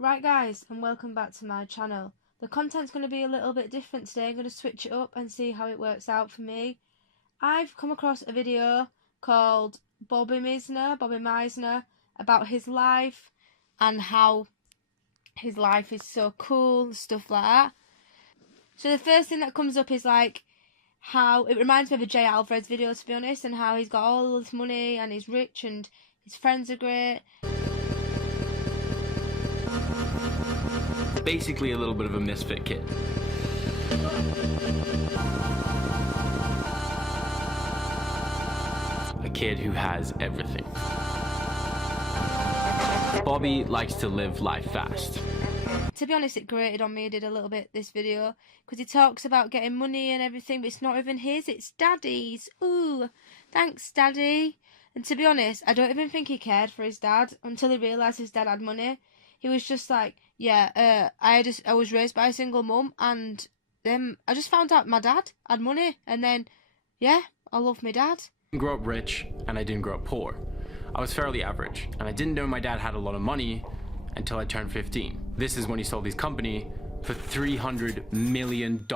Right guys, and welcome back to my channel. The content's going to be a little bit different today. I'm going to switch it up and see how it works out for me. I've come across a video called Bobby Misner, about his life and how his life is so cool, stuff like that. So the first thing that comes up is like how it reminds me of a Jay Alvarez video, to be honest, and how he's got all this money and he's rich and his friends are great. Basically a little bit of a misfit kid. A kid who has everything. Bobby likes to live life fast. To be honest, it grated on me, I did a little bit, this video, because he talks about getting money and everything, but it's not even his, it's Daddy's. Ooh, thanks Daddy. And to be honest, I don't even think he cared for his dad until he realised his dad had money. He was just like, yeah, I was raised by a single mum, and then I just found out my dad had money, and then, yeah, I love my dad. I didn't grow up rich, and I didn't grow up poor. I was fairly average, and I didn't know my dad had a lot of money until I turned 15. This is when he sold his company for $300 million.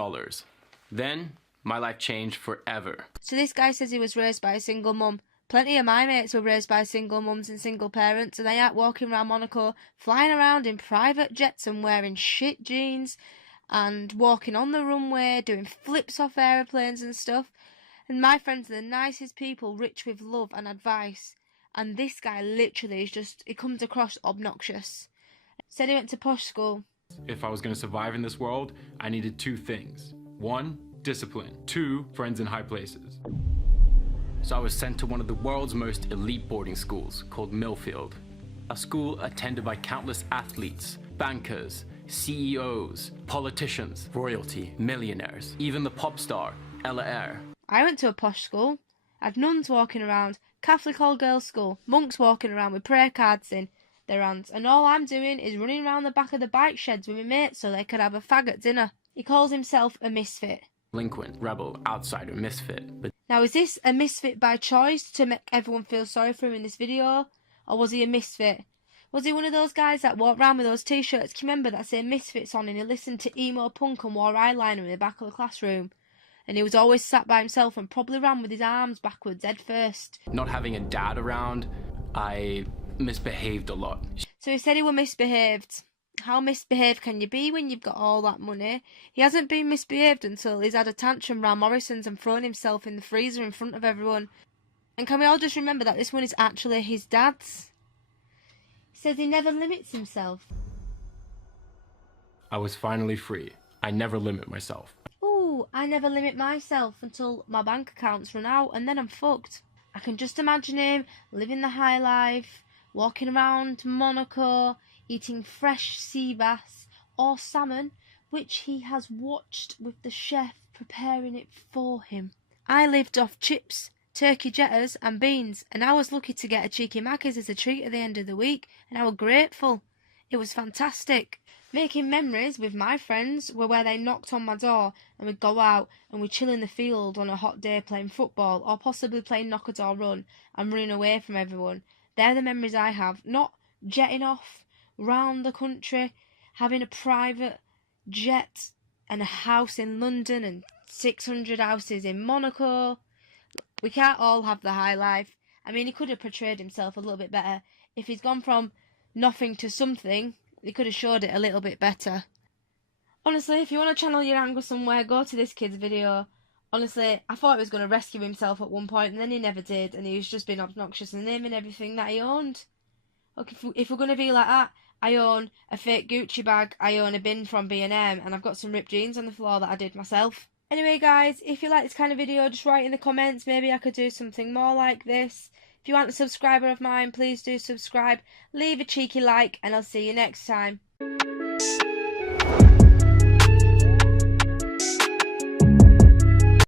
Then, my life changed forever. So this guy says he was raised by a single mum. Plenty of my mates were raised by single mums and single parents, and they aren't walking around Monaco, flying around in private jets and wearing shit jeans, and walking on the runway, doing flips off aeroplanes and stuff. And my friends are the nicest people, rich with love and advice. And this guy literally is just, he comes across obnoxious. Said he went to posh school. If I was going to survive in this world, I needed two things. 1, discipline. 2, friends in high places. So I was sent to one of the world's most elite boarding schools called Millfield. A school attended by countless athletes, bankers, CEOs, politicians, royalty, millionaires, even the pop star, Ella Eyre. I went to a posh school. Had nuns walking around, Catholic all-girls school, monks walking around with prayer cards in their hands, and all I'm doing is running around the back of the bike sheds with my mates so they could have a fag at dinner. He calls himself a misfit. Delinquent, rebel, outsider, misfit. But now, is this a misfit by choice to make everyone feel sorry for him in this video? Or was he a misfit? Was he one of those guys that walked around with those t-shirts, can you remember, that say misfits on, and he listened to emo punk and wore eyeliner in the back of the classroom? And he was always sat by himself and probably ran with his arms backwards, head first. Not having a dad around, I misbehaved a lot. So he said he were misbehaved. How misbehaved can you be when you've got all that money? He hasn't been misbehaved until he's had a tantrum round Morrison's and thrown himself in the freezer in front of everyone. And can we all just remember that this one is actually his dad's? He says he never limits himself. I was finally free. I never limit myself. Ooh, I never limit myself until my bank accounts run out, and then I'm fucked. I can just imagine him living the high life, walking around Monaco, eating fresh sea bass or salmon, which he has watched with the chef preparing it for him. I lived off chips, turkey jetters and beans, and I was lucky to get a cheeky Maggie's as a treat at the end of the week, and I was grateful. It was fantastic. Making memories with my friends were where they knocked on my door and we'd go out and we'd chill in the field on a hot day playing football or possibly playing knock-a-door-run and running away from everyone. They're the memories I have, not jetting off round the country, having a private jet and a house in London and 600 houses in Monaco. We can't all have the high life. I mean, he could have portrayed himself a little bit better. If he's gone from nothing to something, he could have showed it a little bit better. Honestly, if you want to channel your anger somewhere, go to this kid's video. Honestly, I thought he was going to rescue himself at one point, and then he never did, and he was just being obnoxious and naming everything that he owned. Look, if we're going to be like that, I own a fake Gucci bag, I own a bin from B&M, and I've got some ripped jeans on the floor that I did myself. Anyway guys, if you like this kind of video, just write in the comments, maybe I could do something more like this. If you aren't a subscriber of mine, please do subscribe, leave a cheeky like, and I'll see you next time.